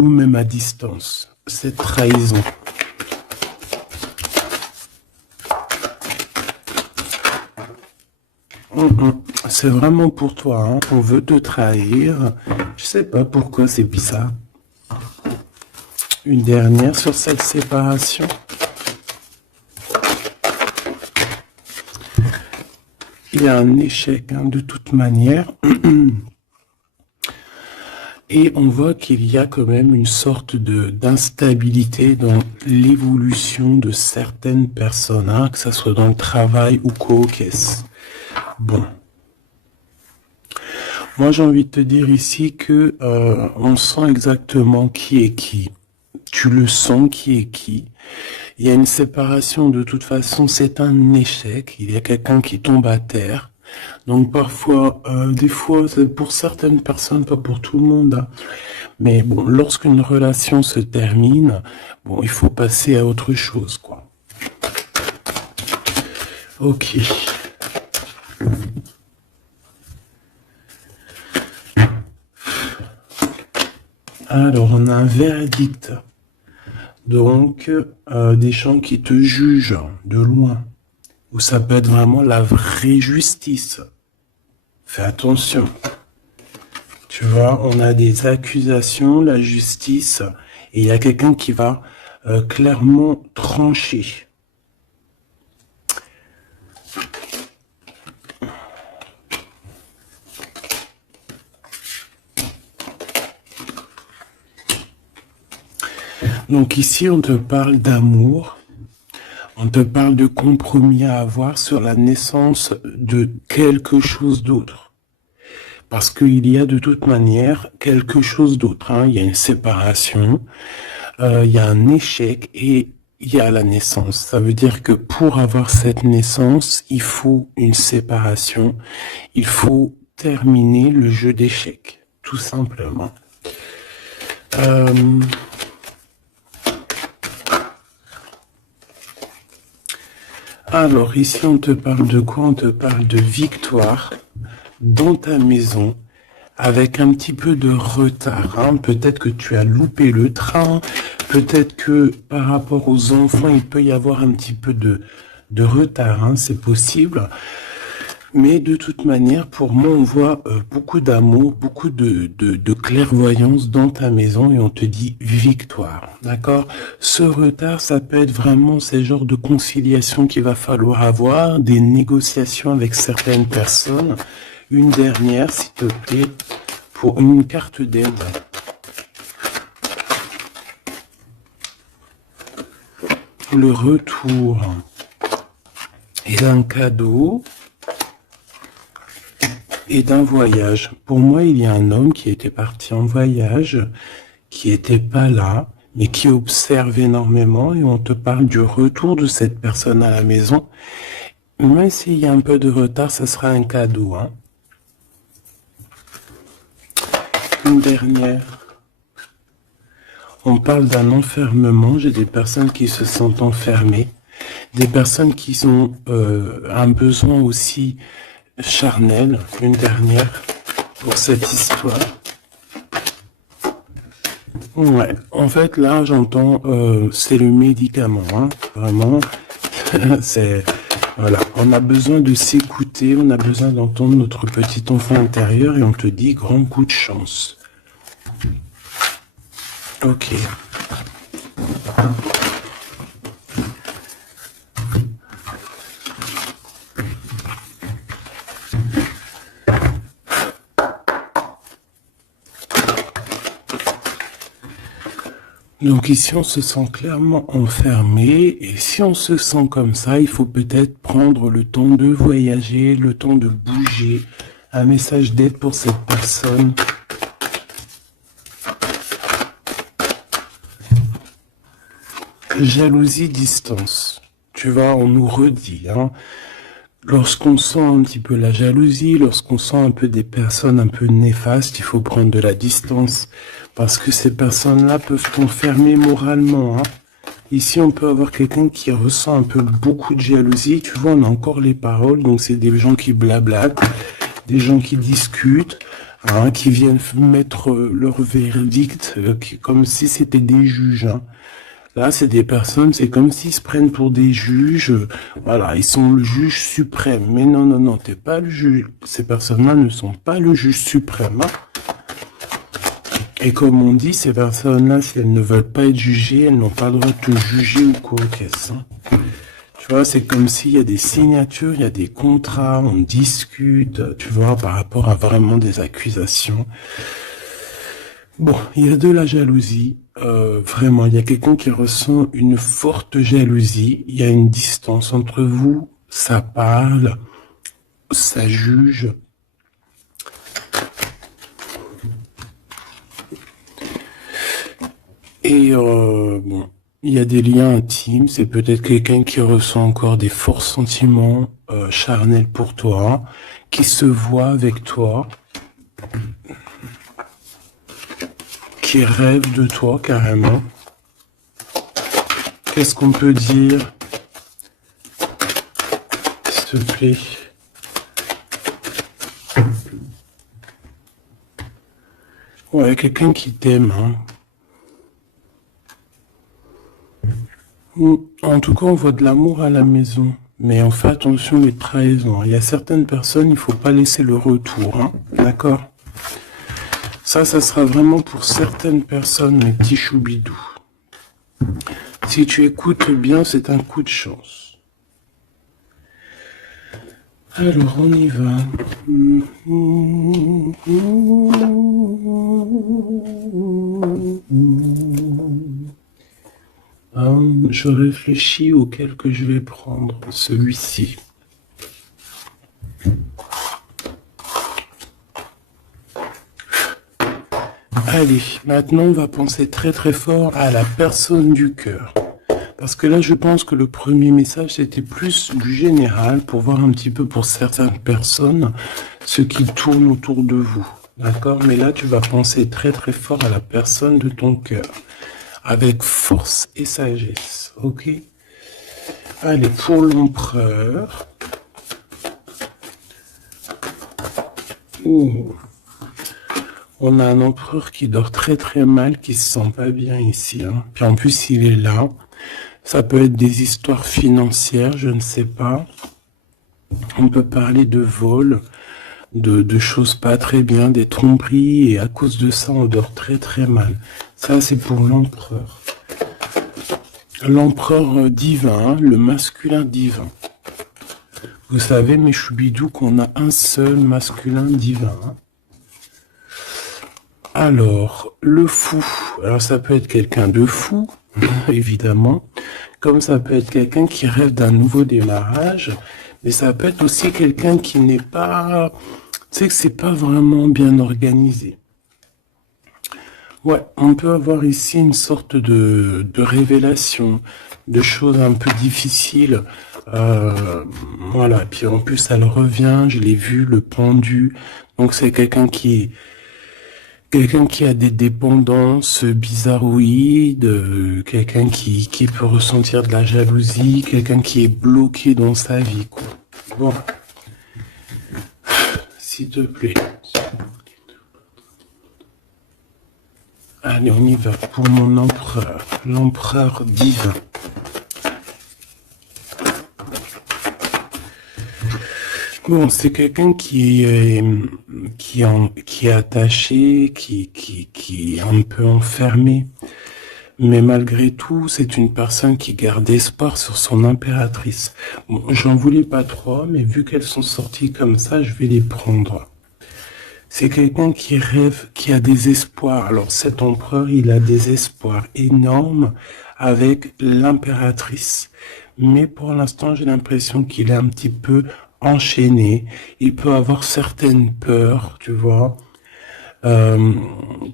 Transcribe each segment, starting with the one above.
ou même à distance, cette trahison. C'est vraiment pour toi, hein. On veut te trahir. Je sais pas pourquoi, c'est bizarre. Une dernière sur cette séparation. Il y a un échec, hein, de toute manière. Et on voit qu'il y a quand même une sorte d'instabilité dans l'évolution de certaines personnes, hein, que ce soit dans le travail ou co-caisse. Bon. Moi, j'ai envie de te dire ici que on sent exactement qui est qui. Tu le sens qui est qui. Il y a une séparation, de toute façon, c'est un échec. Il y a quelqu'un qui tombe à terre. Donc parfois, des fois, c'est pour certaines personnes, pas pour tout le monde, hein. Mais bon, lorsqu'une relation se termine, bon, il faut passer à autre chose, quoi. Ok. Alors, on a un verdict. Donc, des gens qui te jugent de loin. Ou ça peut être vraiment la vraie justice. Fais attention. Tu vois, on a des accusations, la justice, et il y a quelqu'un qui va clairement trancher. Donc ici, on te parle d'amour. On te parle de compromis à avoir sur la naissance de quelque chose d'autre. Parce qu'il y a de toute manière quelque chose d'autre, hein. Il y a une séparation, il y a un échec et il y a la naissance. Ça veut dire que pour avoir cette naissance, il faut une séparation. Il faut terminer le jeu d'échecs, tout simplement. Alors, ici, on te parle de quoi? On te parle de victoire dans ta maison, avec un petit peu de retard, hein. Peut-être que tu as loupé le train, peut-être que par rapport aux enfants, il peut y avoir un petit peu de retard, hein. C'est possible. Mais de toute manière, pour moi, on voit beaucoup d'amour, beaucoup de clairvoyance dans ta maison et on te dit victoire, d'accord? Ce retard, ça peut être vraiment ces genres de conciliation qu'il va falloir avoir, des négociations avec certaines personnes. Une dernière, s'il te plaît, pour une carte d'aide. Le retour et d'un cadeau. Et d'un voyage. Pour moi, il y a un homme qui était parti en voyage, qui était pas là, mais qui observe énormément, et on te parle du retour de cette personne à la maison. Même s'il y a un peu de retard, ce sera un cadeau, hein. Une dernière. On parle d'un enfermement. J'ai des personnes qui se sentent enfermées, des personnes qui ont un besoin aussi charnel. Une dernière pour cette histoire. Ouais, en fait là j'entends c'est le médicament, hein. Vraiment. C'est voilà, on a besoin de s'écouter, on a besoin d'entendre notre petit enfant intérieur et on te dit grand coup de chance. Ok. Donc ici, on se sent clairement enfermé, et si on se sent comme ça, il faut peut-être prendre le temps de voyager, le temps de bouger. Un message d'aide pour cette personne. Jalousie, distance. Tu vois, on nous redit, hein. Lorsqu'on sent un petit peu la jalousie, lorsqu'on sent un peu des personnes un peu néfastes, il faut prendre de la distance. Parce que ces personnes-là peuvent t'enfermer moralement, hein. Ici, on peut avoir quelqu'un qui ressent un peu beaucoup de jalousie. Tu vois, on a encore les paroles. Donc, c'est des gens qui blablatent, des gens qui discutent. hein, qui viennent mettre leur verdict comme si c'était des juges. Hein. Là, c'est des personnes, c'est comme s'ils se prennent pour des juges. Voilà, ils sont le juge suprême. Mais non, non, non, t'es pas le juge. Ces personnes-là ne sont pas le juge suprême. Hein. Et comme on dit, ces personnes-là, si elles ne veulent pas être jugées, elles n'ont pas le droit de te juger ou quoi, qu'est-ce. Hein. Tu vois, c'est comme s'il y a des signatures, il y a des contrats, on discute, tu vois, par rapport à vraiment des accusations. Bon, il y a de la jalousie, vraiment, il y a quelqu'un qui ressent une forte jalousie, il y a une distance entre vous, ça parle, ça juge. Et bon, il y a des liens intimes, c'est peut-être quelqu'un qui ressent encore des forts sentiments charnels pour toi, qui se voit avec toi, qui rêve de toi carrément. Qu'est-ce qu'on peut dire, s'il te plaît? Ouais, quelqu'un qui t'aime, hein. En tout cas, on voit de l'amour à la maison. Mais on fait attention aux trahisons. Il y a certaines personnes, il faut pas laisser le retour. Hein. D'accord? Ça sera vraiment pour certaines personnes, mes petits choubidous. Si tu écoutes bien, c'est un coup de chance. Alors, on y va. Je réfléchis auquel que je vais prendre, celui-ci. Allez, maintenant on va penser très très fort à la personne du cœur. Parce que là je pense que le premier message c'était plus du général pour voir un petit peu pour certaines personnes ce qui tourne autour de vous. D'accord? Mais là tu vas penser très très fort à la personne de ton cœur. Avec force et sagesse. Ok? Allez, pour l'empereur. Ouh. On a un empereur qui dort très très mal, qui se sent pas bien ici. Hein. Puis en plus, il est là. Ça peut être des histoires financières, je ne sais pas. On peut parler de vol, de choses pas très bien, des tromperies, et à cause de ça, on dort très très mal. Ça, c'est pour l'empereur. L'empereur divin, le masculin divin. Vous savez, mes choubidous, qu'on a un seul masculin divin. Hein. Alors, le fou. Alors, ça peut être quelqu'un de fou, évidemment. Comme ça peut être quelqu'un qui rêve d'un nouveau démarrage. Mais ça peut être aussi quelqu'un qui n'est pas... Tu sais que c'est pas vraiment bien organisé. Ouais, on peut avoir ici une sorte de révélation, de choses un peu difficiles. Voilà, puis en plus, elle revient, je l'ai vu, le pendu. Donc, c'est quelqu'un qui a des dépendances bizarroïdes, quelqu'un qui peut ressentir de la jalousie, quelqu'un qui est bloqué dans sa vie, quoi. Bon, s'il te plaît. Allez, on y va pour mon empereur, l'empereur divin. Bon, c'est quelqu'un qui est attaché, qui est un peu enfermé. Mais malgré tout, c'est une personne qui garde espoir sur son impératrice. Bon, j'en voulais pas trois, mais vu qu'elles sont sorties comme ça, je vais les prendre. C'est quelqu'un qui rêve, qui a des espoirs. Alors cet empereur, il a des espoirs énormes avec l'impératrice. Mais pour l'instant, j'ai l'impression qu'il est un petit peu enchaîné. Il peut avoir certaines peurs, tu vois.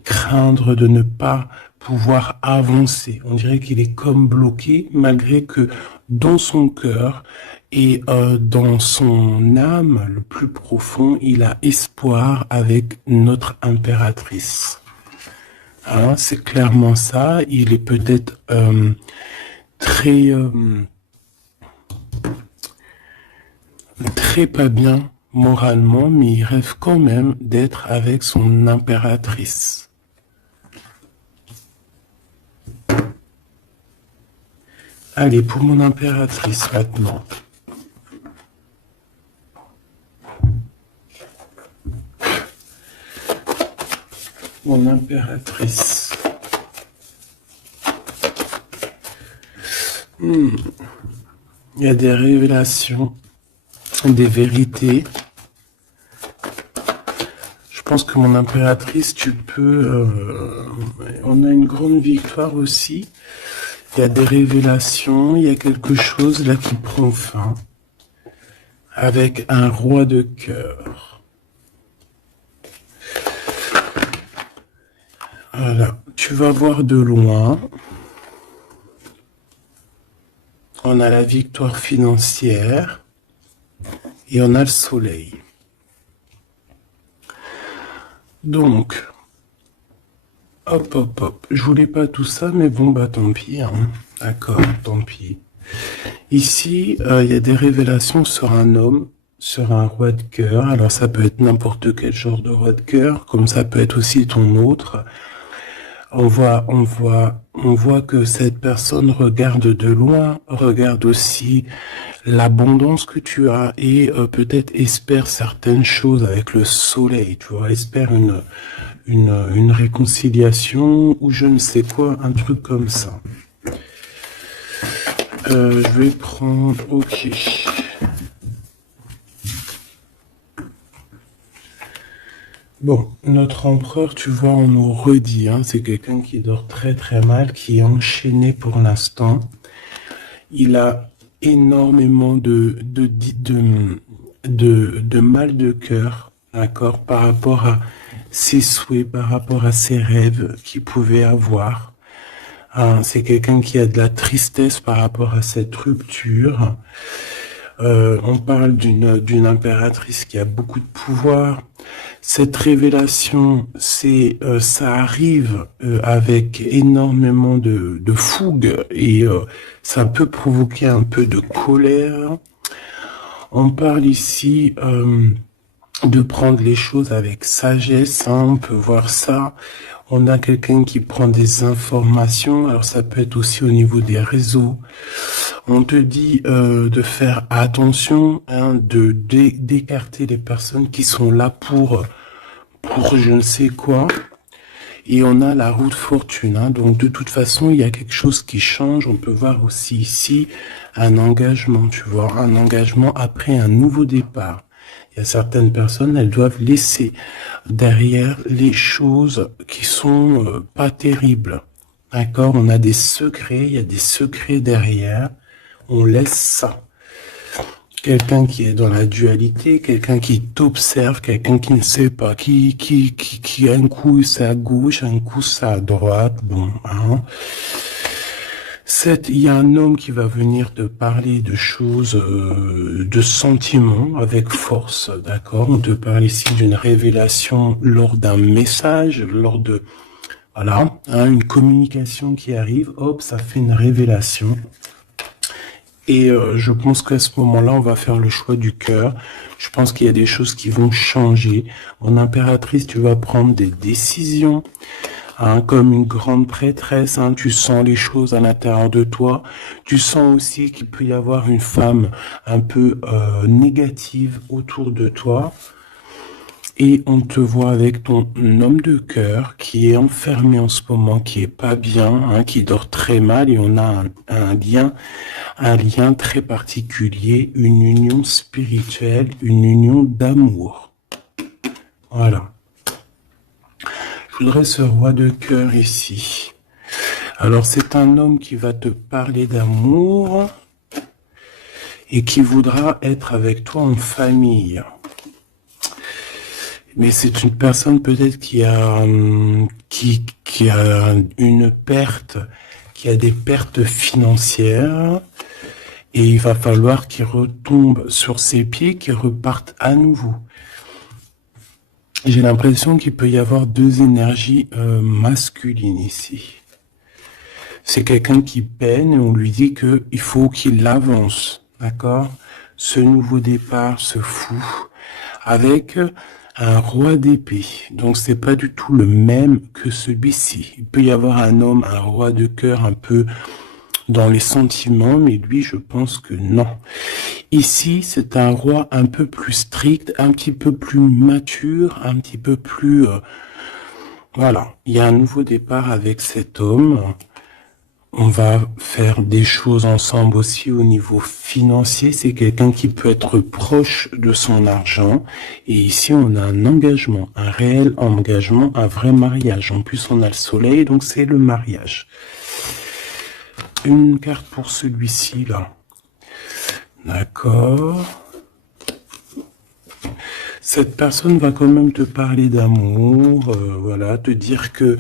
Craindre de ne pas pouvoir avancer. On dirait qu'il est comme bloqué, malgré que dans son cœur et dans son âme, le plus profond, il a espoir avec notre impératrice. Hein, c'est clairement ça. Il est peut-être très pas bien. moralement, mais il rêve quand même d'être avec son impératrice. Allez, pour mon impératrice maintenant. Mon impératrice. Il y a des révélations, des vérités. Je pense que mon impératrice, tu peux... on a une grande victoire aussi. Il y a des révélations, il y a quelque chose là qui prend fin. Avec un roi de cœur. Voilà, tu vas voir de loin. On a la victoire financière et on a le soleil. Donc, hop, hop, hop. Je voulais pas tout ça, mais bon, bah tant pis. Hein. D'accord, tant pis. Ici, il y a des révélations sur un homme, sur un roi de cœur. Alors, ça peut être n'importe quel genre de roi de cœur, comme ça peut être aussi ton autre. On voit que cette personne regarde de loin, regarde aussi l'abondance que tu as et peut-être espère certaines choses avec le soleil, tu vois, espère une réconciliation ou je ne sais quoi, un truc comme ça. Je vais prendre, ok. Bon, notre empereur, tu vois, on nous redit, hein, c'est quelqu'un qui dort très très mal, qui est enchaîné pour l'instant. Il a énormément de mal de cœur, d'accord, par rapport à ses souhaits, par rapport à ses rêves qu'il pouvait avoir. Hein, c'est quelqu'un qui a de la tristesse par rapport à cette rupture. On parle d'une impératrice qui a beaucoup de pouvoir. Cette révélation, ça arrive avec énormément de fougue et ça peut provoquer un peu de colère. On parle ici de prendre les choses avec sagesse, hein, on peut voir ça. On a quelqu'un qui prend des informations, alors ça peut être aussi au niveau des réseaux. On te dit de faire attention, hein, d'écarter les personnes qui sont là pour je ne sais quoi. Et on a la roue de fortune, hein, donc de toute façon, il y a quelque chose qui change. On peut voir aussi ici un engagement, tu vois, un engagement après un nouveau départ. Il y a certaines personnes, elles doivent laisser derrière les choses qui sont pas terribles. D'accord? On a des secrets, il y a des secrets derrière. On laisse ça. Quelqu'un qui est dans la dualité, quelqu'un qui t'observe, quelqu'un qui ne sait pas, qui un coup c'est à gauche, un coup c'est à droite, bon, hein. Il y a un homme qui va venir te parler de choses, de sentiments avec force, d'accord? On te parle ici d'une révélation lors d'un message, lors de, voilà, hein, une communication qui arrive, hop, ça fait une révélation. Et je pense qu'à ce moment-là, on va faire le choix du cœur. Je pense qu'il y a des choses qui vont changer. En impératrice, tu vas prendre des décisions. Hein, comme une grande prêtresse, hein, tu sens les choses à l'intérieur de toi. Tu sens aussi qu'il peut y avoir une femme un peu négative autour de toi. Et on te voit avec ton homme de cœur qui est enfermé en ce moment, qui est pas bien, hein, qui dort très mal. Et on a un lien très particulier, une union spirituelle, une union d'amour. Voilà. Je voudrais ce roi de cœur ici. Alors, c'est un homme qui va te parler d'amour et qui voudra être avec toi en famille. Mais c'est une personne peut-être qui a une perte, qui a des pertes financières et il va falloir qu'il retombe sur ses pieds, qu'il reparte à nouveau. J'ai l'impression qu'il peut y avoir deux énergies masculines ici. C'est quelqu'un qui peine et on lui dit que il faut qu'il avance, d'accord? Ce nouveau départ, ce fou, avec un roi d'épée. Donc c'est pas du tout le même que celui-ci. Il peut y avoir un homme, un roi de cœur un peu dans les sentiments, mais lui, je pense que non. Ici, c'est un roi un peu plus strict, un petit peu plus mature, un petit peu plus... voilà, il y a un nouveau départ avec cet homme. On va faire des choses ensemble aussi au niveau financier. C'est quelqu'un qui peut être proche de son argent. Et ici, on a un engagement, un réel engagement, un vrai mariage. En plus, on a le soleil, donc c'est le mariage. Une carte pour celui-ci, là. D'accord. Cette personne va quand même te parler d'amour, voilà, te dire que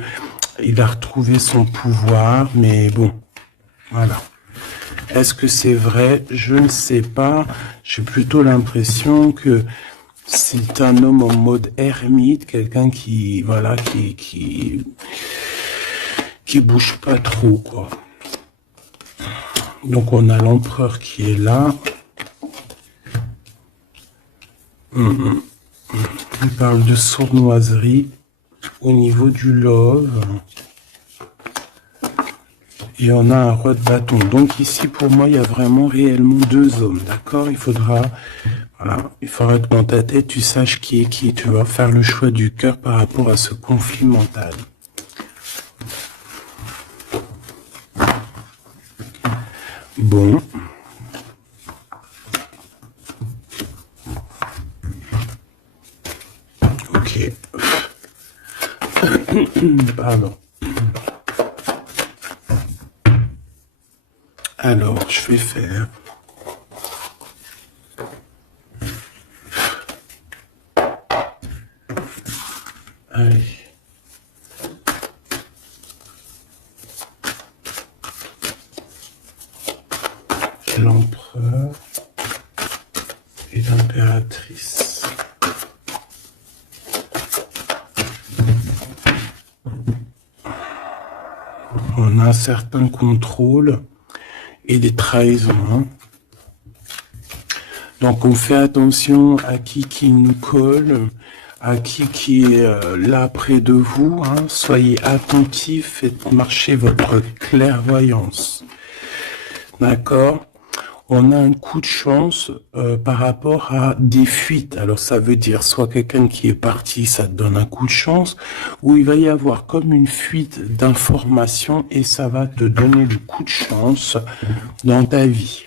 il a retrouvé son pouvoir, mais bon, voilà. Est-ce que c'est vrai? Je ne sais pas. J'ai plutôt l'impression que c'est un homme en mode ermite, quelqu'un qui, voilà, qui bouge pas trop, quoi. Donc on a l'empereur qui est là. Il parle de sournoiserie au niveau du love. Et on a un roi de bâton. Donc ici, pour moi, il y a vraiment réellement deux hommes. D'accord? Il faudra, voilà, il faudra que dans ta tête, tu saches qui est qui. Tu vas faire le choix du cœur par rapport à ce conflit mental. Bon. Ok. Pardon. Alors, je vais faire... Allez. L'empereur et l'impératrice. On a un certain contrôle et des trahisons. Donc on fait attention à qui nous colle, à qui est là près de vous. Soyez attentifs, faites marcher votre clairvoyance. D'accord? On a un coup de chance par rapport à des fuites. Alors ça veut dire soit quelqu'un qui est parti, ça te donne un coup de chance, ou il va y avoir comme une fuite d'informations et ça va te donner le coup de chance dans ta vie.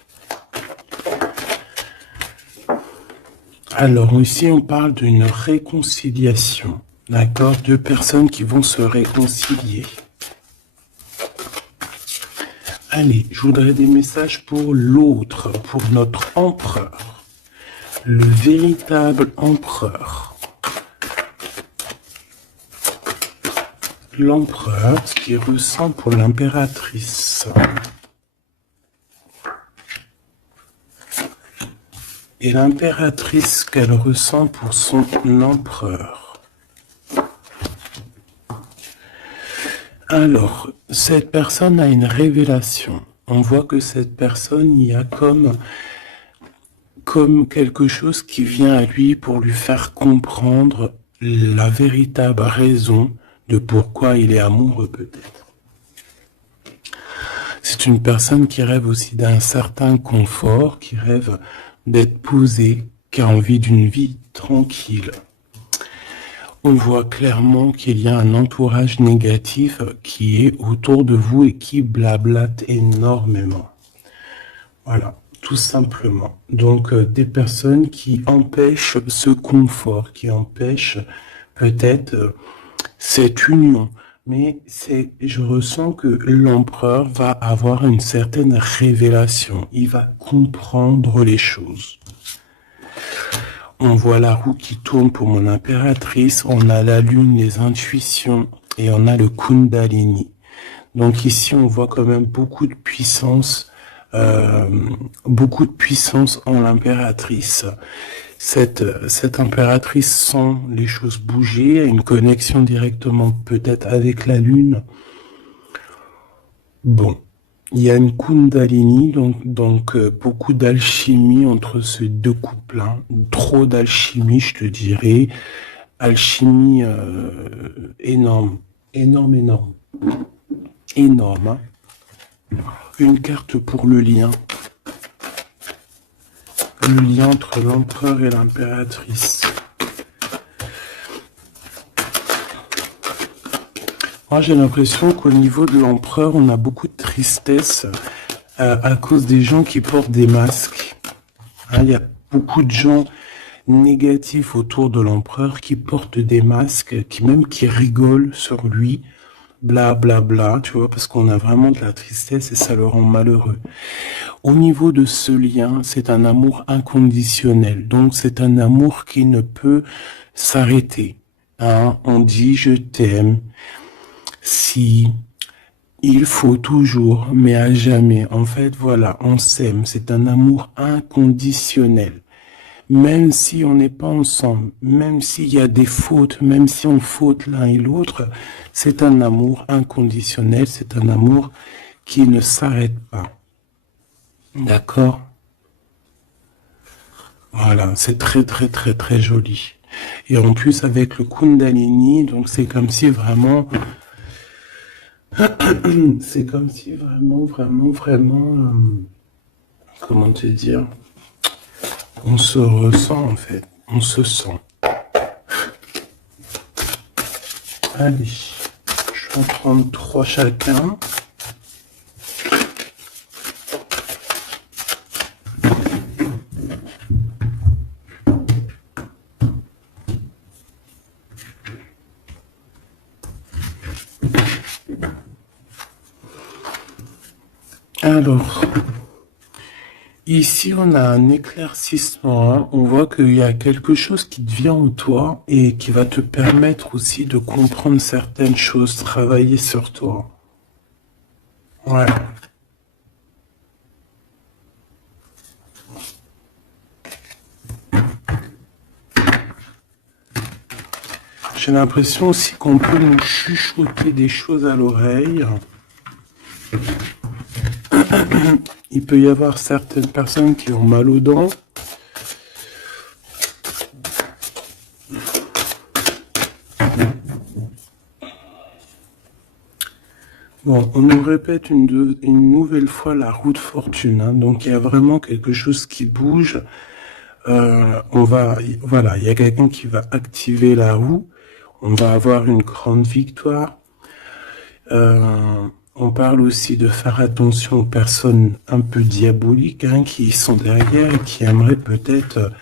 Alors ici on parle d'une réconciliation, d'accord? Deux personnes qui vont se réconcilier. Allez, je voudrais des messages pour l'autre, pour notre empereur, le véritable empereur. L'empereur, ce qu'il ressent pour l'impératrice. Et l'impératrice qu'elle ressent pour son empereur. Alors, cette personne a une révélation. On voit que cette personne, il y a comme quelque chose qui vient à lui pour lui faire comprendre la véritable raison de pourquoi il est amoureux peut-être. C'est une personne qui rêve aussi d'un certain confort, qui rêve d'être posé, qui a envie d'une vie tranquille. On voit clairement qu'il y a un entourage négatif qui est autour de vous et qui blablate énormément. Voilà, tout simplement. Donc, des personnes qui empêchent ce confort, qui empêchent peut-être cette union. Mais je ressens que l'empereur va avoir une certaine révélation. Il va comprendre les choses. On voit la roue qui tourne pour mon impératrice, on a la lune, les intuitions, et on a le Kundalini. Donc ici, on voit quand même beaucoup de puissance en l'impératrice. Cette impératrice sent les choses bouger, a une connexion directement peut-être avec la lune. Bon, Il y a une Kundalini, donc beaucoup d'alchimie entre ces deux couples-là. Trop d'alchimie, je te dirais. Alchimie énorme, énorme, énorme, énorme. Hein. Une carte pour le lien. Le lien entre l'empereur et l'impératrice. Moi, j'ai l'impression qu'au niveau de l'empereur, on a beaucoup de tristesse à cause des gens qui portent des masques. Hein, il y a beaucoup de gens négatifs autour de l'empereur qui portent des masques, qui rigolent sur lui, bla bla bla, tu vois, parce qu'on a vraiment de la tristesse et ça le rend malheureux. Au niveau de ce lien, c'est un amour inconditionnel, donc c'est un amour qui ne peut s'arrêter. Hein, on dit je t'aime. Si il faut toujours, mais à jamais. En fait, voilà, on s'aime. C'est un amour inconditionnel. Même si on n'est pas ensemble, même s'il y a des fautes, même si on faute l'un et l'autre, c'est un amour inconditionnel. C'est un amour qui ne s'arrête pas. D'accord? Voilà, c'est très très très très joli. Et en plus avec le Kundalini, donc c'est comme si vraiment... C'est comme si vraiment, comment te dire, on se ressent en fait, on se sent. Allez, je vais en prendre 3 chacun. Alors, ici on a un éclaircissement, hein. On voit qu'il y a quelque chose qui te vient en toi et qui va te permettre aussi de comprendre certaines choses, travailler sur toi. Ouais. J'ai l'impression aussi qu'on peut nous chuchoter des choses à l'oreille. Il peut y avoir certaines personnes qui ont mal aux dents. Bon, on nous répète une nouvelle fois la roue de fortune. Hein. Donc il y a vraiment quelque chose qui bouge. Voilà, il y a quelqu'un qui va activer la roue. On va avoir une grande victoire. On parle aussi de faire attention aux personnes un peu diaboliques, hein, qui sont derrière et qui aimeraient peut-être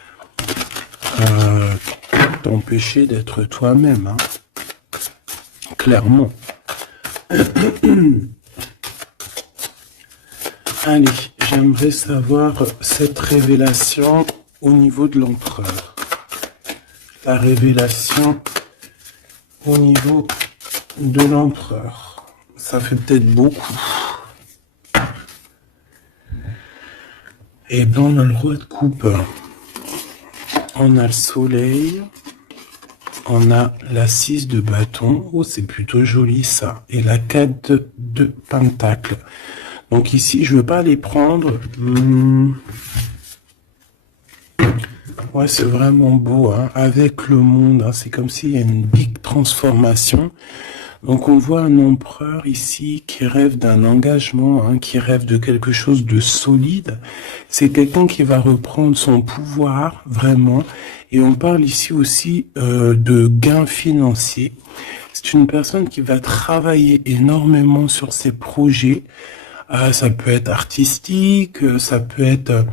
t'empêcher d'être toi-même. Hein. Clairement. Allez, j'aimerais savoir cette révélation au niveau de l'empereur. La révélation au niveau de l'empereur. Ça fait peut-être beaucoup. Et bien, on a le roi de coupe. On a le soleil. On a la 6 de bâton. Oh, c'est plutôt joli ça. Et la 4 de pentacle. Donc ici, je ne veux pas les prendre. Ouais, c'est vraiment beau. Hein. Avec le monde, hein, c'est comme s'il y a une big transformation. Donc on voit un empereur ici qui rêve d'un engagement, hein, qui rêve de quelque chose de solide. C'est quelqu'un qui va reprendre son pouvoir, vraiment. Et on parle ici aussi de gains financiers. C'est une personne qui va travailler énormément sur ses projets. Ça peut être artistique, ça peut être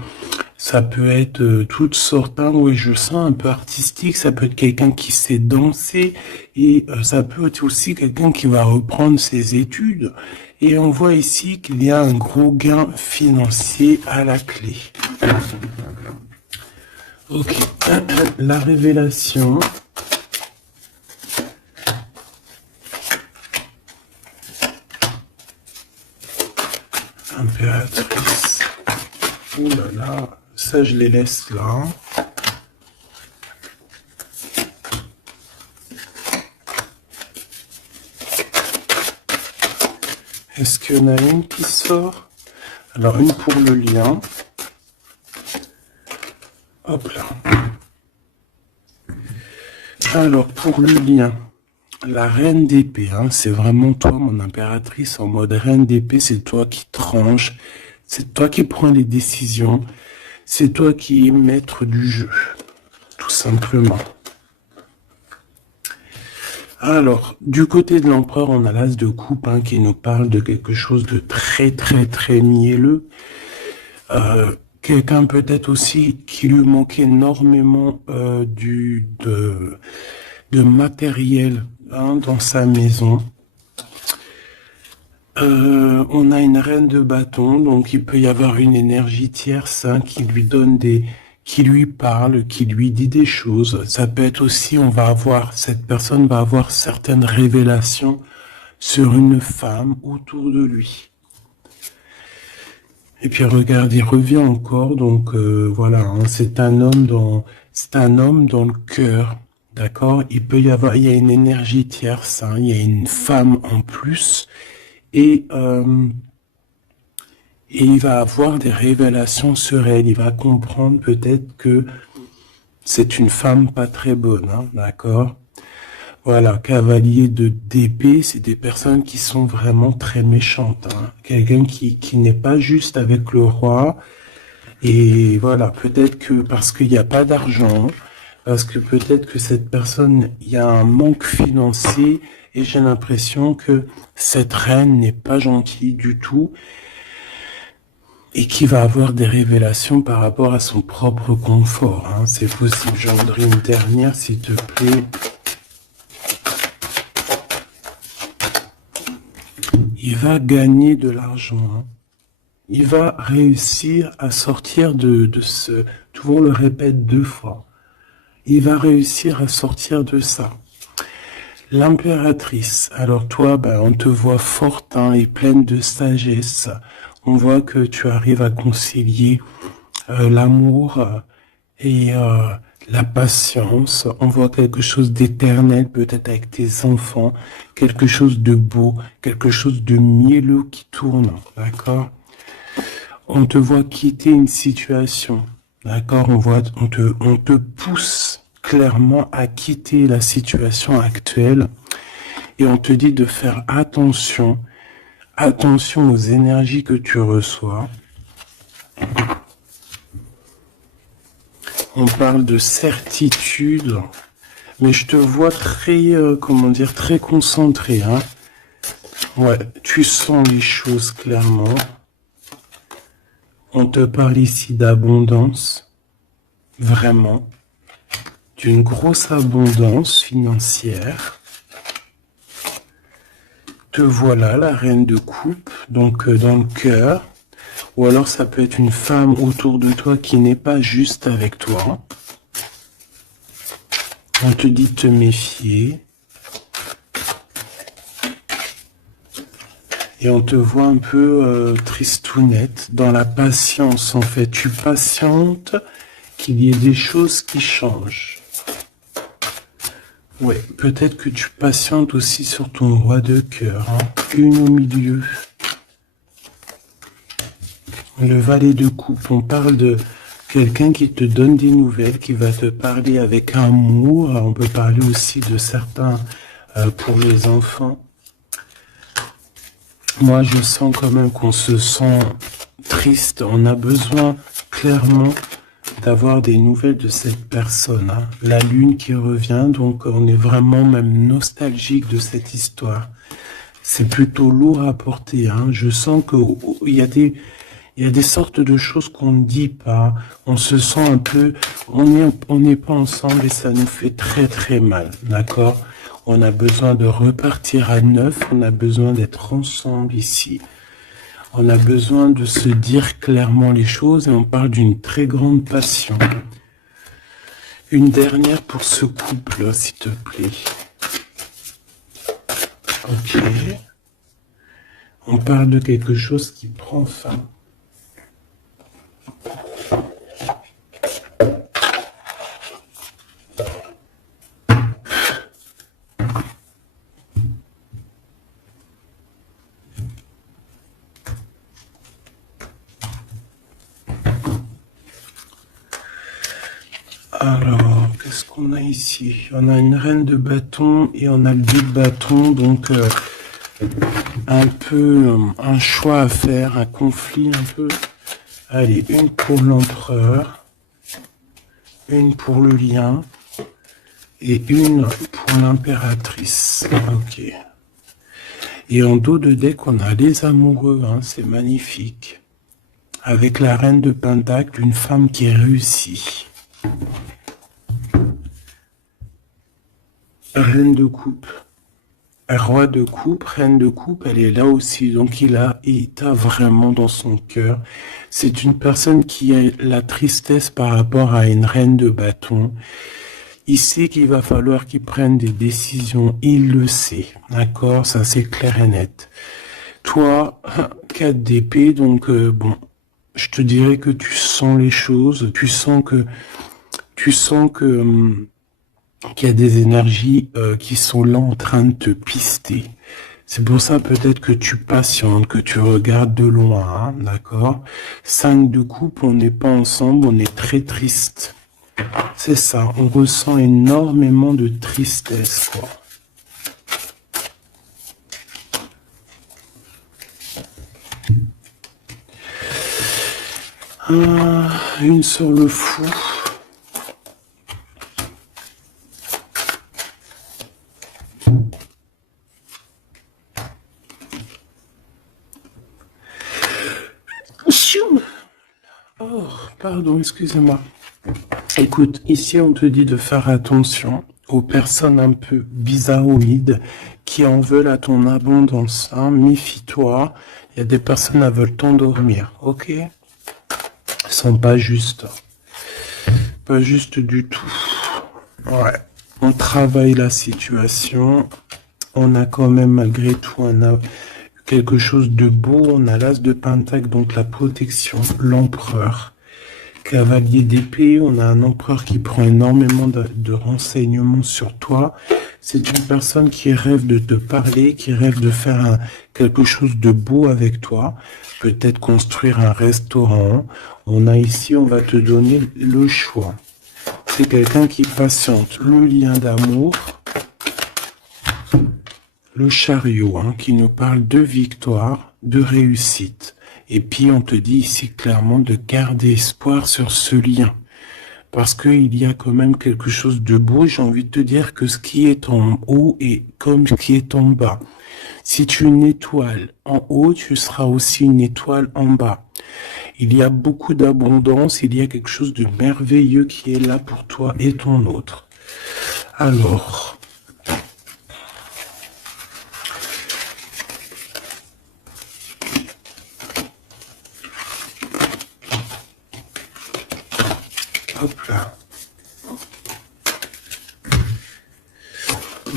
toutes sortes, hein, oui, je sens un peu artistique, ça peut être quelqu'un qui sait danser, et ça peut être aussi quelqu'un qui va reprendre ses études. Et on voit ici qu'il y a un gros gain financier à la clé. Ok, la révélation. Impératrice. Oh là là. Ça, je les laisse là. Et Est-ce qu'il y en a une qui sort? Alors, une pour le lien. Hop là. Alors, pour le lien, la reine d'épée, hein, c'est vraiment toi, mon impératrice, en mode reine d'épée, c'est toi qui tranche, c'est toi qui prends les décisions, c'est toi qui es maître du jeu, tout simplement. Alors, du côté de l'empereur, on a l'as de coupe hein, qui nous parle de quelque chose de très très très mielleux. Quelqu'un peut-être aussi qui lui manquait énormément de matériel hein, dans sa maison. On a une reine de bâton, donc il peut y avoir une énergie tierce hein, qui lui donne qui lui parle, qui lui dit des choses. Ça peut être aussi, cette personne va avoir certaines révélations sur une femme autour de lui. Et puis regarde, il revient encore, donc voilà, hein, c'est un homme dans le cœur, d'accord. Il y a une énergie tierce, hein, il y a une femme en plus, et il va avoir des révélations sur elle. Il va comprendre peut-être que c'est une femme pas très bonne, hein, d'accord. Voilà, cavalier d'épée, c'est des personnes qui sont vraiment très méchantes. Hein. Quelqu'un qui n'est pas juste avec le roi. Et voilà, peut-être que parce qu'il n'y a pas d'argent, parce que peut-être que cette personne, il y a un manque financier, et j'ai l'impression que cette reine n'est pas gentille du tout, et qui va avoir des révélations par rapport à son propre confort. Hein. C'est possible, j'en voudrais une dernière, s'il te plaît. Il va gagner de l'argent. Hein. Il va réussir à sortir de ce... Tu vois, on le répète 2 fois. Il va réussir à sortir de ça. L'impératrice. Alors toi, on te voit forte hein, et pleine de sagesse. On voit que tu arrives à concilier l'amour et la patience. On voit quelque chose d'éternel, peut-être avec tes enfants, quelque chose de beau, quelque chose de mielleux qui tourne, d'accord? On te voit quitter une situation, d'accord? On te pousse clairement à quitter la situation actuelle et on te dit de faire attention aux énergies que tu reçois. On parle de certitude, mais je te vois très, très concentré, hein. Ouais, tu sens les choses clairement. On te parle ici d'abondance, vraiment, d'une grosse abondance financière. Te voilà, la reine de coupe, donc dans le cœur. Ou alors ça peut être une femme autour de toi qui n'est pas juste avec toi. On te dit de te méfier. Et on te voit un peu tristounette, dans la patience en fait. Tu patientes qu'il y ait des choses qui changent. Ouais, peut-être que tu patientes aussi sur ton roi de cœur. Hein. Une au milieu. Le valet de coupe, on parle de quelqu'un qui te donne des nouvelles, qui va te parler avec amour. On peut parler aussi de certains pour les enfants. Moi, je sens quand même qu'on se sent triste. On a besoin clairement d'avoir des nouvelles de cette personne. Hein. La lune qui revient, donc on est vraiment même nostalgique de cette histoire. C'est plutôt lourd à porter. Hein. Je sens qu'il y a des sortes de choses qu'on ne dit pas. On se sent un peu... On n'est pas ensemble et ça nous fait très très mal. D'accord ? On a besoin de repartir à neuf. On a besoin d'être ensemble ici. On a besoin de se dire clairement les choses et on parle d'une très grande passion. Une dernière pour ce couple, s'il te plaît. Ok. On parle de quelque chose qui prend fin. Alors, qu'est-ce qu'on a ici? On a une reine de bâton et on a le 2 de bâton, donc un peu un choix à faire, un conflit un peu. Allez, une pour l'empereur, une pour le lien et une pour l'impératrice. Ok. Et en dos de deck, on a les amoureux, hein, c'est magnifique. Avec la reine de pentacle, une femme qui réussit. Reine de coupe. Roi de coupe, reine de coupe, elle est là aussi. Donc il t'a vraiment dans son cœur. C'est une personne qui a la tristesse par rapport à une reine de bâton. Il sait qu'il va falloir qu'il prenne des décisions. Il le sait. D'accord? Ça, c'est clair et net. Toi, 4 d'épée, donc bon, je te dirais que tu sens les choses. Tu sens que qu'il y a des énergies qui sont là en train de te pister. C'est pour ça peut-être que tu patientes, que tu regardes de loin, hein, d'accord? 5 de coupe, on n'est pas ensemble, on est très triste. C'est ça, on ressent énormément de tristesse, quoi. Une sur le fou. Oh, pardon, excusez-moi. Écoute, ici on te dit de faire attention aux personnes un peu bizarroïdes qui en veulent à ton abondance. Hein. Méfie-toi, il y a des personnes qui veulent t'endormir, ok? Ils sont pas justes. Pas justes du tout. Ouais. On travaille la situation. On a quand même malgré tout quelque chose de beau. On a l'as de pentacle, donc la protection, l'empereur. Cavalier d'épée, on a un empereur qui prend énormément de renseignements sur toi. C'est une personne qui rêve de te parler, qui rêve de faire quelque chose de beau avec toi. Peut-être construire un restaurant. On a ici, on va te donner le choix. C'est quelqu'un qui patiente. Le lien d'amour. Le chariot, hein, qui nous parle de victoire, de réussite. Et puis, on te dit ici clairement de garder espoir sur ce lien. Parce qu'il y a quand même quelque chose de beau. J'ai envie de te dire que ce qui est en haut est comme ce qui est en bas. Si tu es une étoile en haut, tu seras aussi une étoile en bas. Il y a beaucoup d'abondance. Il y a quelque chose de merveilleux qui est là pour toi et ton autre. Alors... Hop là.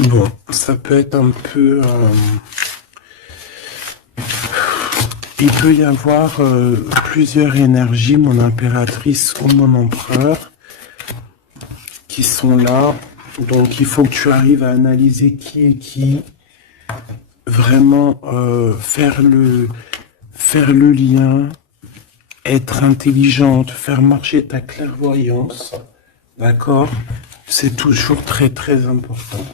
Bon, ça peut être un peu... il peut y avoir plusieurs énergies, mon impératrice ou mon empereur, qui sont là. Donc, il faut que tu arrives à analyser qui est qui. Vraiment faire le lien. Être intelligente, faire marcher ta clairvoyance, d'accord? C'est toujours très très important.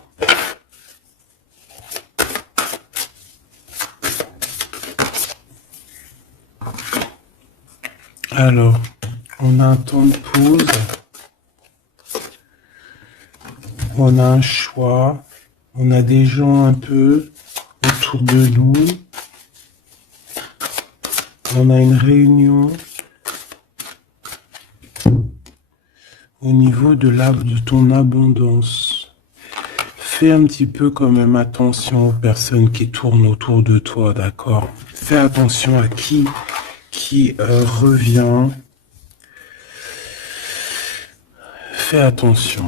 Alors, on a un temps de pause, on a un choix, on a des gens un peu autour de nous. On a une réunion au niveau de ton abondance. Fais un petit peu quand même attention aux personnes qui tournent autour de toi, d'accord? Fais attention à qui revient. Fais attention.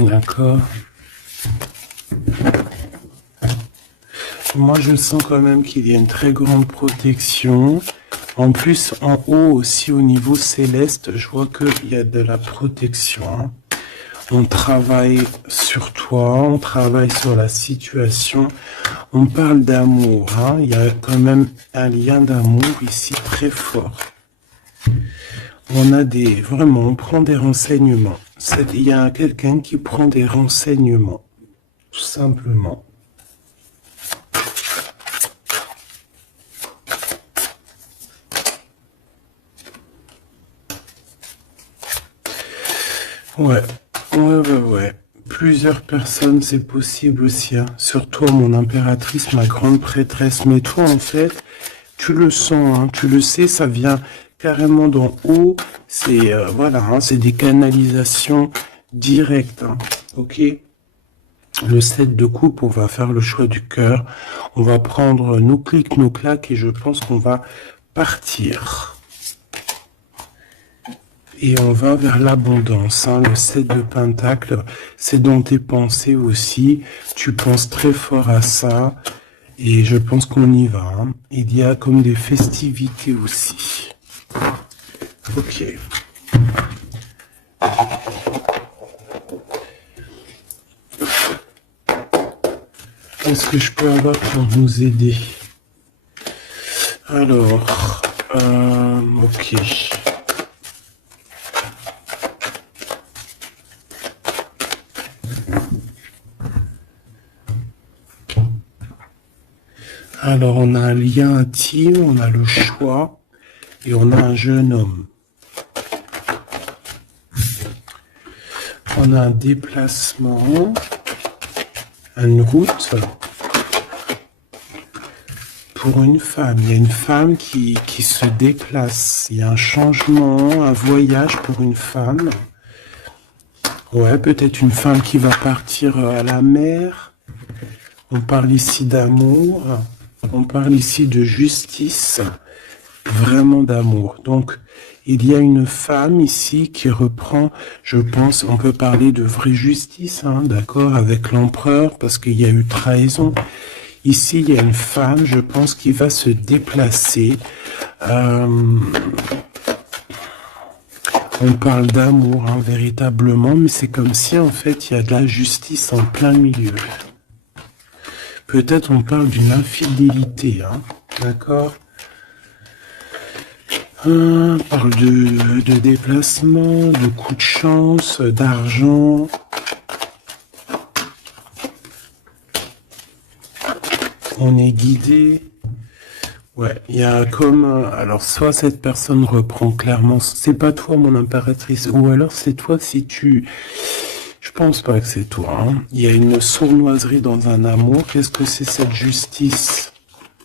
D'accord? Moi, je sens quand même qu'il y a une très grande protection. En plus, en haut aussi, au niveau céleste, je vois qu'il y a de la protection. Hein. On travaille sur toi, on travaille sur la situation. On parle d'amour. Hein. Il y a quand même un lien d'amour ici très fort. On a vraiment, on prend des renseignements. Il y a quelqu'un qui prend des renseignements, tout simplement. Ouais, ouais. Plusieurs personnes, c'est possible aussi, hein. Surtout mon impératrice, ma grande prêtresse. Mais toi, en fait, tu le sens, hein, tu le sais, ça vient carrément d'en haut. C'est voilà, hein, c'est des canalisations directes, hein. Ok. Le 7 de coupe, on va faire le choix du cœur. On va prendre nos clics, nos claques, et je pense qu'on va partir. Et on va vers l'abondance, hein. Le 7 de Pentacle, c'est dans tes pensées aussi. Tu penses très fort à ça. Et je pense qu'on y va, hein. Il y a comme des festivités aussi. Ok. Qu'est-ce que je peux avoir pour nous aider? Alors, ok. Alors, on a un lien intime, on a le choix, et on a un jeune homme. On a un déplacement, une route pour une femme. Il y a une femme qui se déplace. Il y a un changement, un voyage pour une femme. Ouais, peut-être une femme qui va partir à la mer. On parle ici d'amour. On parle ici de justice. Vraiment d'amour. Donc, il y a une femme ici qui reprend, je pense, on peut parler de vraie justice, hein, d'accord, avec l'empereur, parce qu'il y a eu trahison. Ici, il y a une femme, je pense, qui va se déplacer. On parle d'amour, hein, véritablement, mais c'est comme si, en fait, il y a de la justice en plein milieu. Peut-être on parle d'une infidélité, hein, d'accord. On parle de déplacement, de coup de chance, d'argent. On est guidé. Ouais, il y a comme... alors, soit cette personne reprend clairement... C'est pas toi, mon impératrice. Ou alors, c'est toi si tu... Je pense pas que c'est toi, hein. Il y a une sournoiserie dans un amour. Qu'est-ce que c'est cette justice?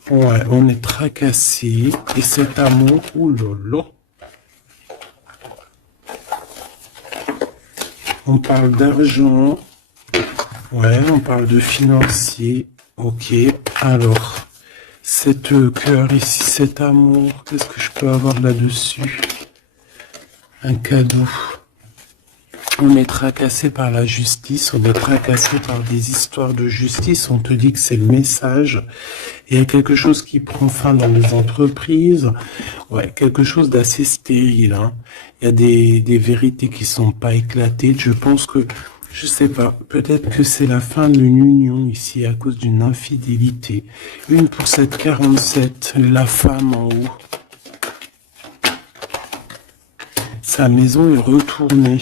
Ouais, on est tracassé. Et cet amour... Ouh là là. On parle d'argent. Ouais, on parle de financier. Ok, alors... Cette cœur ici, cet amour, qu'est-ce que je peux avoir là-dessus? Un cadeau. On est tracassé par la justice, on est tracassé par des histoires de justice, on te dit que c'est le message. Il y a quelque chose qui prend fin dans les entreprises, ouais, quelque chose d'assez stérile, hein. Il y a des vérités qui sont pas éclatées, je pense que, je sais pas, peut-être que c'est la fin d'une union ici à cause d'une infidélité. Une pour cette 47, la femme en haut. Sa maison est retournée.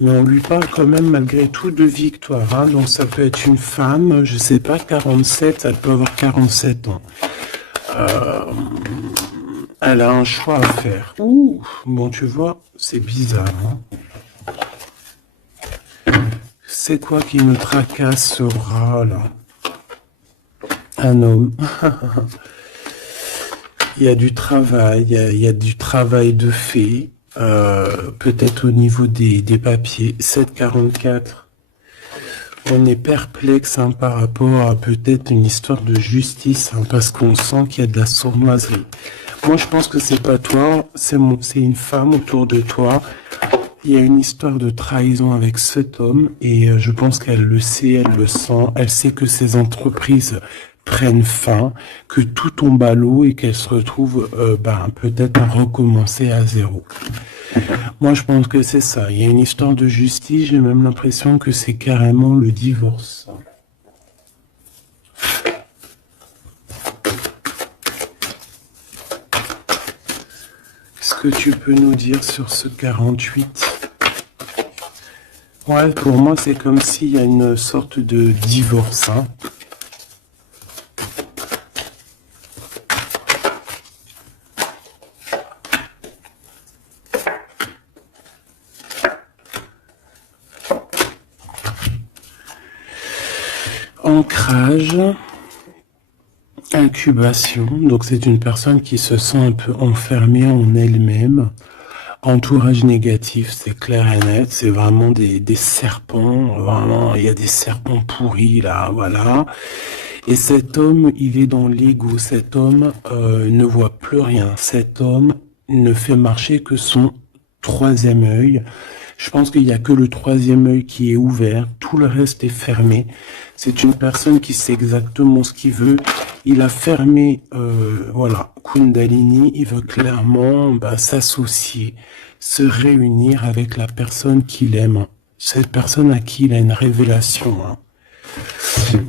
Mais on lui parle quand même malgré tout de victoire, hein. Donc ça peut être une femme, je sais pas, 47, elle peut avoir 47 ans. Elle a un choix à faire. Ouh, bon tu vois, c'est bizarre, hein. C'est quoi qui me tracasse ce rat là? Un homme. Il y a du travail, il y a du travail de fait, peut-être au niveau des papiers. 744. On est perplexe, hein, par rapport à peut-être une histoire de justice, hein, parce qu'on sent qu'il y a de la sournoiserie. Moi, je pense que c'est pas toi, c'est une femme autour de toi. Il y a une histoire de trahison avec cet homme et je pense qu'elle le sait, elle le sent, elle sait que ces entreprises prennent fin, que tout tombe à l'eau et qu'elle se retrouve peut-être à recommencer à zéro. Moi, je pense que c'est ça. Il y a une histoire de justice, j'ai même l'impression que c'est carrément le divorce. Qu'est-ce que tu peux nous dire sur ce 48? Ouais, pour moi, c'est comme s'il y a une sorte de divorce, hein. Ancrage, incubation, donc c'est une personne qui se sent un peu enfermée en elle-même. Entourage négatif, c'est clair et net, c'est vraiment des serpents, vraiment, il y a des serpents pourris là, voilà. Et cet homme, il est dans l'ego, cet homme ne voit plus rien, cet homme ne fait marcher que son troisième œil. Je pense qu'il n'y a que le troisième œil qui est ouvert, tout le reste est fermé. C'est une personne qui sait exactement ce qu'il veut. Il a fermé, voilà, Kundalini, il veut clairement s'associer, se réunir avec la personne qu'il aime. Cette personne à qui il a une révélation. Hein.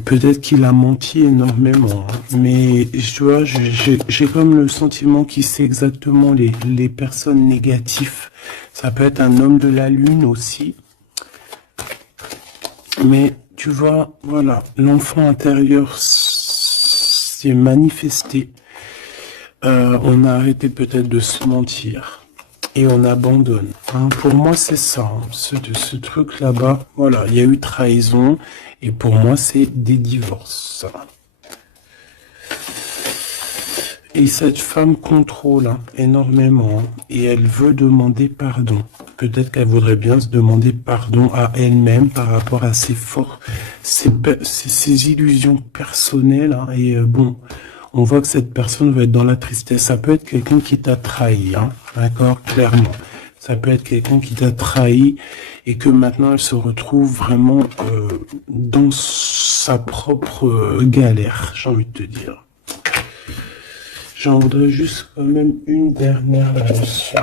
Peut-être qu'il a menti énormément, hein, mais tu vois, j'ai comme le sentiment qu'il sait exactement les personnes négatives. Ça peut être un homme de la lune aussi. Mais tu vois, voilà, l'enfant intérieur s'est manifesté. On a arrêté peut-être de se mentir. Et on abandonne. Hein. Pour moi, c'est ça. Hein. Ce truc là-bas, voilà, il y a eu trahison. Et pour moi, c'est des divorces. Et cette femme contrôle hein, énormément. Hein, et elle veut demander pardon. Peut-être qu'elle voudrait bien se demander pardon à elle-même par rapport à ses illusions personnelles. Hein, et bon, on voit que cette personne va être dans la tristesse. Ça peut être quelqu'un qui t'a trahi, hein, d'accord, clairement. Ça peut être quelqu'un qui t'a trahi et que maintenant elle se retrouve vraiment dans sa propre galère, j'ai envie de te dire. J'en voudrais juste quand même une dernière là-dessus.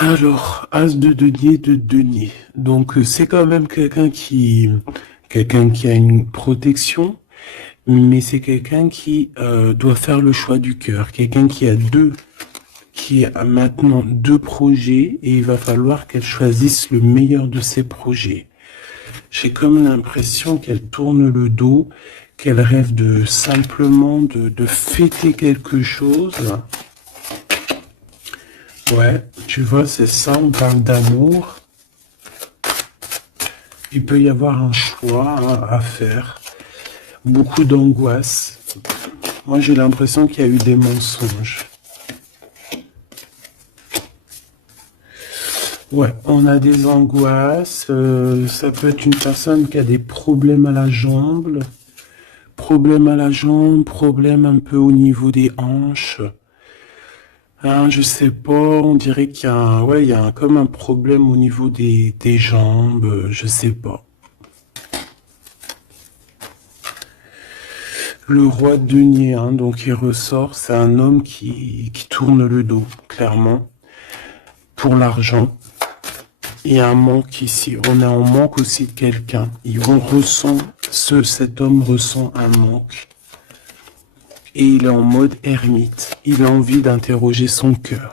Alors, As de denier. Donc, c'est quand même quelqu'un qui a une protection, mais c'est quelqu'un qui doit faire le choix du cœur. Quelqu'un qui a maintenant deux projets et il va falloir qu'elle choisisse le meilleur de ses projets. J'ai comme l'impression qu'elle tourne le dos, qu'elle rêve simplement de fêter quelque chose. Ouais, tu vois, c'est ça, on parle d'amour. Il peut y avoir un choix hein, à faire. Beaucoup d'angoisse. Moi, j'ai l'impression qu'il y a eu des mensonges. Ouais, on a des angoisses. Ça peut être une personne qui a des problèmes à la jambe. Problèmes à la jambe, problèmes un peu au niveau des hanches. Hein, je sais pas, on dirait qu'il y a comme un problème au niveau des jambes, je sais pas. Le roi de denier, hein, donc il ressort, c'est un homme qui tourne le dos, clairement, pour l'argent. Il y a un manque ici, on est en manque aussi de quelqu'un. Cet homme ressent un manque. Et il est en mode ermite. Il a envie d'interroger son cœur.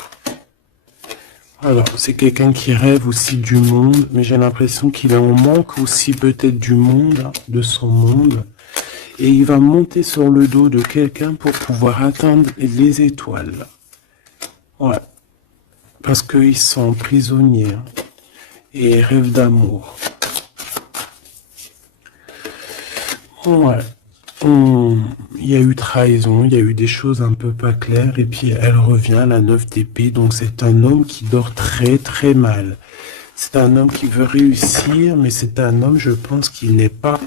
Alors, c'est quelqu'un qui rêve aussi du monde, mais j'ai l'impression qu'il est en manque aussi peut-être du monde, hein, de son monde. Et il va monter sur le dos de quelqu'un pour pouvoir atteindre les étoiles. Ouais. Parce qu'ils sont prisonniers. Hein, et rêvent d'amour. Ouais. Il y a eu trahison, il y a eu des choses un peu pas claires, et puis elle revient, la 9 d'épée, donc c'est un homme qui dort très très mal. C'est un homme qui veut réussir, mais c'est un homme, je pense, qui n'est pas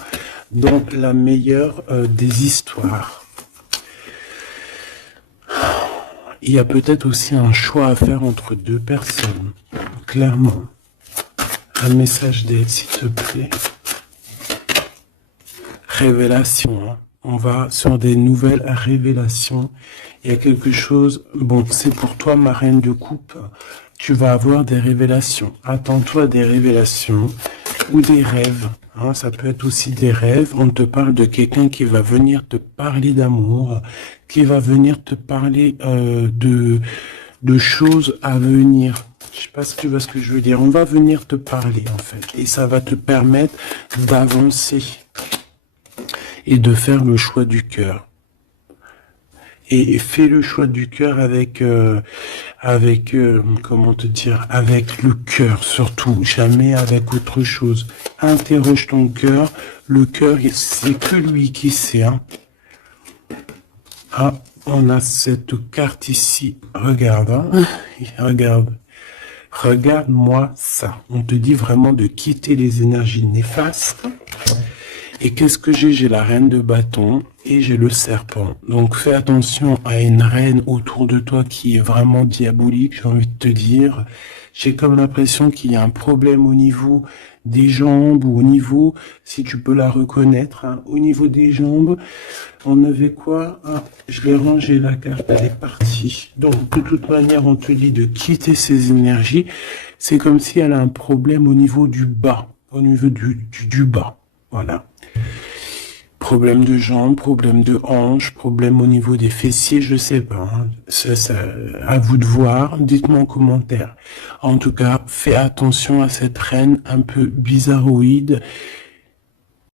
dans la meilleure des histoires. Il y a peut-être aussi un choix à faire entre deux personnes, clairement. Un message d'aide, s'il te plaît. révélation, hein. On va sur des nouvelles révélations. Il y a quelque chose, bon, c'est pour toi, ma reine de coupe, tu vas avoir des révélations. Attends-toi à des révélations ou des rêves. Hein, ça peut être aussi des rêves. On te parle de quelqu'un qui va venir te parler d'amour, qui va venir te parler de choses à venir. Je sais pas si tu vois ce que je veux dire. On va venir te parler, en fait. Et ça va te permettre d'avancer et de faire le choix du cœur. Et fais le choix du cœur avec, comment te dire, avec le cœur surtout, jamais avec autre chose. Interroge ton cœur. Le cœur, c'est que lui qui sait. Hein. Ah, on a cette carte ici. Regarde, hein. Regarde. Regarde-moi ça. On te dit vraiment de quitter les énergies néfastes. Et qu'est-ce que j'ai? J'ai la reine de bâton et j'ai le serpent. Donc fais attention à une reine autour de toi qui est vraiment diabolique, j'ai envie de te dire. J'ai comme l'impression qu'il y a un problème au niveau des jambes ou au niveau, si tu peux la reconnaître, hein, au niveau des jambes. On avait quoi? Ah, je l'ai rangé la carte, elle est partie. Donc de toute manière, on te dit de quitter ces énergies. C'est comme si elle a un problème au niveau du bas, au niveau du bas. Voilà. Problème de jambes, problème de hanches, problème au niveau des fessiers, je sais pas. Hein. Ça, à vous de voir. Dites-moi en commentaire. En tout cas, fais attention à cette reine un peu bizarroïde